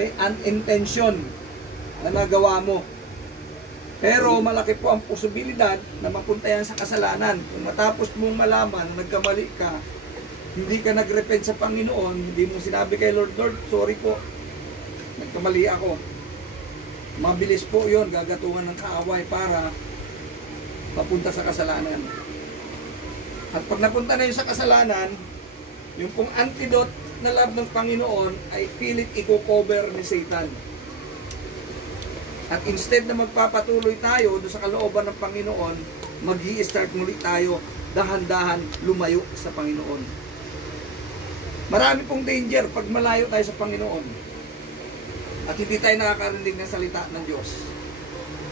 An intention na nagawa mo. Pero malaki po ang posibilidad na mapunta yan sa kasalanan. Kung matapos mong malaman, nagkamali ka, hindi ka nagrepent sa Panginoon, hindi mo sinabi kay Lord, Lord, sorry po, nagkamali ako. Mabilis po yon, gagatungan ng kaaway para papunta sa kasalanan. At pag napunta na yun sa kasalanan, yung pong antidote na love ng Panginoon ay pilit i-cover ni Satan. At instead na magpapatuloy tayo doon sa kalooban ng Panginoon, mag-i-start muli tayo dahan-dahan lumayo sa Panginoon. Marami pong danger pag malayo tayo sa Panginoon at hindi tayo nakakarinig ng salita ng Diyos.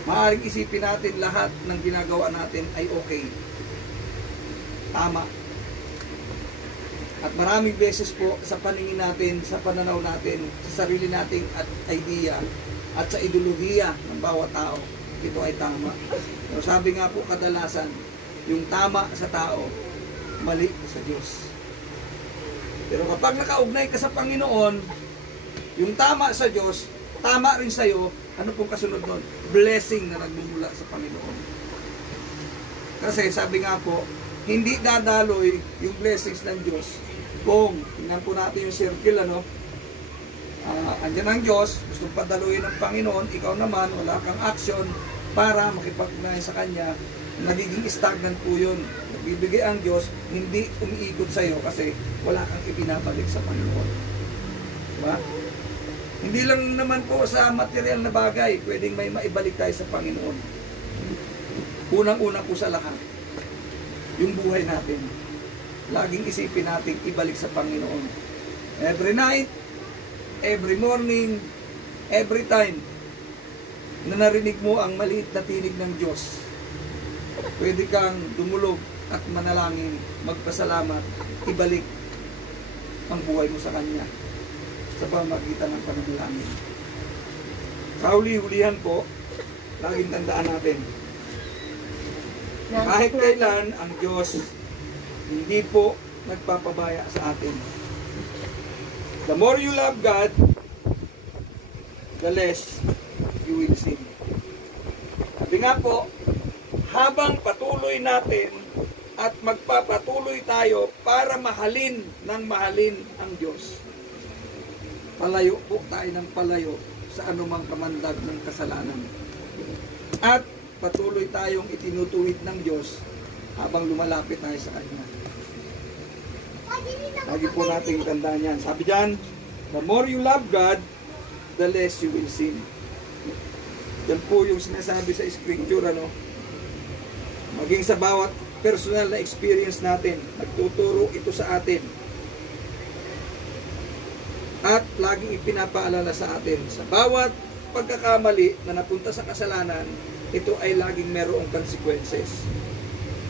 Maaaring isipin natin lahat ng ginagawa natin ay okay, tama. At maraming beses po sa paningin natin, sa pananaw natin, sa sarili nating idea at sa ideolohiya ng bawat tao, ito ay tama. Pero sabi nga po kadalasan, yung tama sa tao, mali sa Diyos. Pero kapag nakaugnay ka sa Panginoon, yung tama sa Diyos, tama rin sa'yo, ano pong kasunod nun? Blessing na nagmumula sa Panginoon. Kasi sabi nga po, hindi dadaloy yung blessings ng Diyos kung tingnan po natin yung circle, ano? Andyan ang Diyos, gustong padaluin ng Panginoon, ikaw naman, wala kang action para makipag-ugnayan sa Kanya, nagiging stagnant po yun. Nagbibigay ang Diyos, hindi umiikot sa iyo kasi wala kang ipinabalik sa Panginoon. Diba? Hindi lang naman po sa material na bagay, pwedeng may maibalik tayo sa Panginoon. Unang-una po sa lahat, yung buhay natin. Laging isipin natin ibalik sa Panginoon. Every night, every morning, every time na narinig mo ang maliit na tinig ng Diyos, pwede kang dumulog at manalangin, magpasalamat, ibalik ang buhay mo sa Kanya sa pamamagitan ng pananalangin. Kauli-hulihan po, laging tandaan natin, kahit kailan ang Diyos hindi po nagpapabaya sa atin. The more you love God, the less you will sin. Sabi nga po, habang patuloy natin at magpapatuloy tayo para mahalin ng mahalin ang Diyos, palayo po tayo ng palayo sa anumang kamandag ng kasalanan. At patuloy tayong itinutuwid ng Diyos habang lumalapit tayo sa Kanya. Lagi po natin tandaan yan. Sabi dyan, the more you love God, the less you will sin. Yan po yung sinasabi sa scripture, ano? Maging sa bawat personal na experience natin, nagtuturo ito sa atin. At laging ipinapaalala sa atin, sa bawat pagkakamali na napunta sa kasalanan, ito ay laging merong consequences.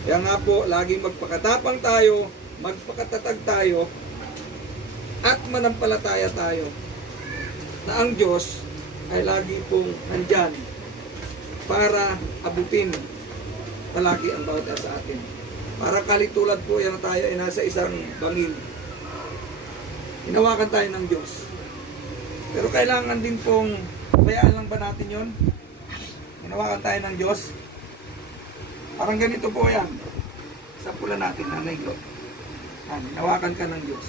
Kaya nga po, laging magpakatapang tayo, magpakatatag tayo, at manampalataya tayo na ang Diyos ay lagi pong nandyan para abutin palagi ang bawat sa atin. Para kalitulad po yan tayo ay nasa isang bangin. Hinawakan tayo ng Diyos. Pero kailangan din pong, bayaan lang ba natin yon? Hinawakan tayo ng Diyos. Parang ganito po yan. Sampulan natin, Nanay Glo. Hinawakan ka ng Diyos.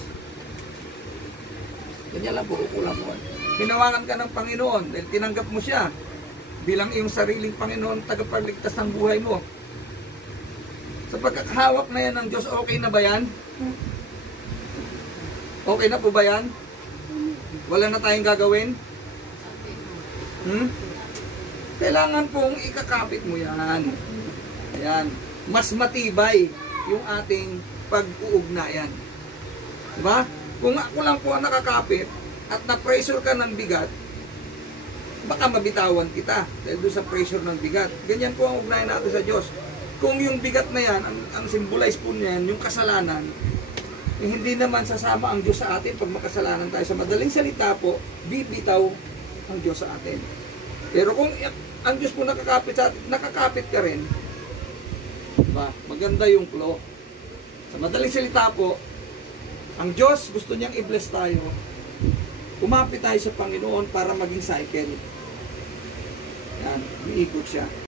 Ganyan lang po, kulang po. Hinawakan ka ng Panginoon dahil tinanggap mo siya bilang iyong sariling Panginoon, tagapagligtas ng buhay mo. Sa pagkakahawak na yan ng Diyos, okay na ba yan? Okay na po ba yan? Wala na tayong gagawin? Kailangan pong ikakapit mo yan. Ayan. Mas matibay yung ating pag-uugnayan. Diba? Kung ako lang po ang nakakapit at na-pressure ka ng bigat, baka mabitawan kita dahil doon sa pressure ng bigat. Ganyan po ang ugnayan natin sa Diyos. Kung yung bigat na yan, ang symbolize po niyan, yung kasalanan, eh, hindi naman sasama ang Diyos sa atin pag makasalanan tayo. Sa madaling salita po, bibitaw ang Diyos sa atin. Pero kung ang Diyos po nakakapit sa atin, nakakapit ka rin, diba? Maganda yung flow. Sa madaling salita po, ang Diyos gusto niyang i-bless tayo Kumapit tayo sa Panginoon para maging cycle. Yan, umiikot siya.